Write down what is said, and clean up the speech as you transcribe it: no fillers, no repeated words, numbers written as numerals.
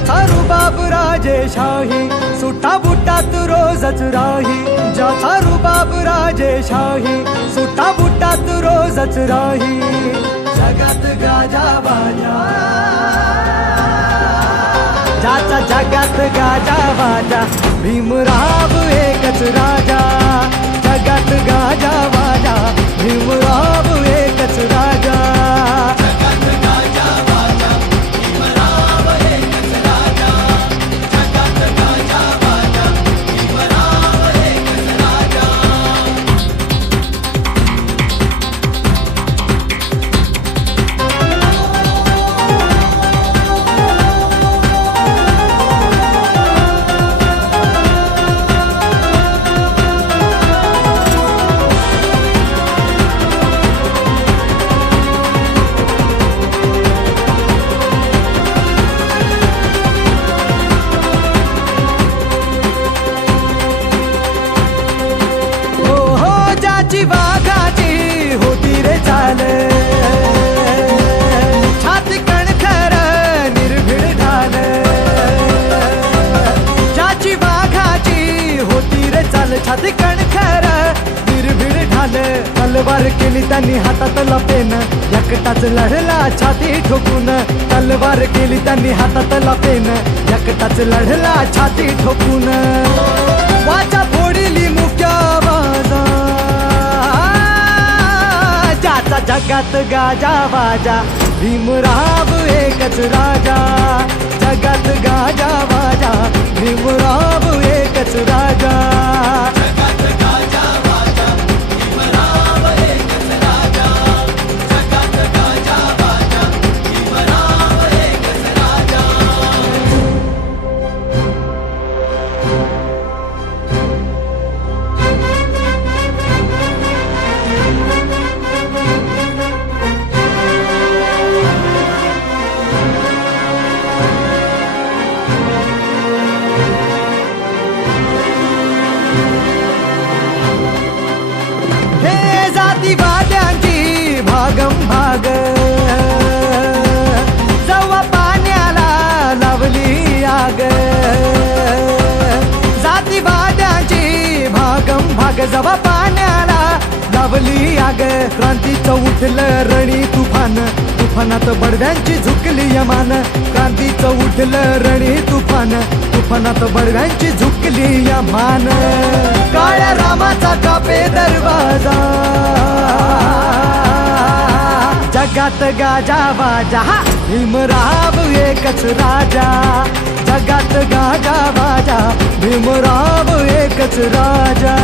ज्याचा रुबाब राजेशाही सुट्टा बुट्टात रोजच राही, ज्याचा रुबाब राजेशाही सुट्टा बुट्टात रोजच राही। जगात गाजा बाजा, ज्याचा जगात गाजा बाजा भीमराव एकच राजा। जगात गाजा बाजा भीमराव एकच राजा। जगात गाजा बाजा भीमराव एकच राजा। जगात गाजा बाजा भीमराव एकच राजा। वाघाची होती रे चाल, छाती कणखर निर्भीड ढाल। ज्याची वाघाची होती रे चाल, छाती कणखर निर्भीड ढाल। तलवार केली त्यांनी हातातला पेन, एकटाच लढला छाती ठोकून। तलवार केली त्यांनी हातातला पेन, एकटाच लढला छाती ठोकून। वाचा फोडली मुक्या बाजा, ज्याचा जगात गाजा बाजा भीमराव एकच राजा। जगात गाजा बाजा भीमराव एकच राजा। जगात गाजा बाजा भीमराव एकच राजा। जगात गाजा बाजा भीमराव एकच राजा। जातीवाद्यांची भागम भाग जवा पाण्याला लावली आग। जातीवाद्यांची भागम भाग जवा पाण्याला लावली आग। क्रांतीचं उठलं रणी तुफान, तुफानात बडव्यांची झुकली यमान। क्रांतीचं उठलं रणी तुफान, तुफानात बडव्यांची झुकली यमान। काळ्या रामाचा कापे दरवाजा, जगात गाजा बाजा भीमराव एकच राजा। जगात गाजा बाजा भीमराव एकच राजा।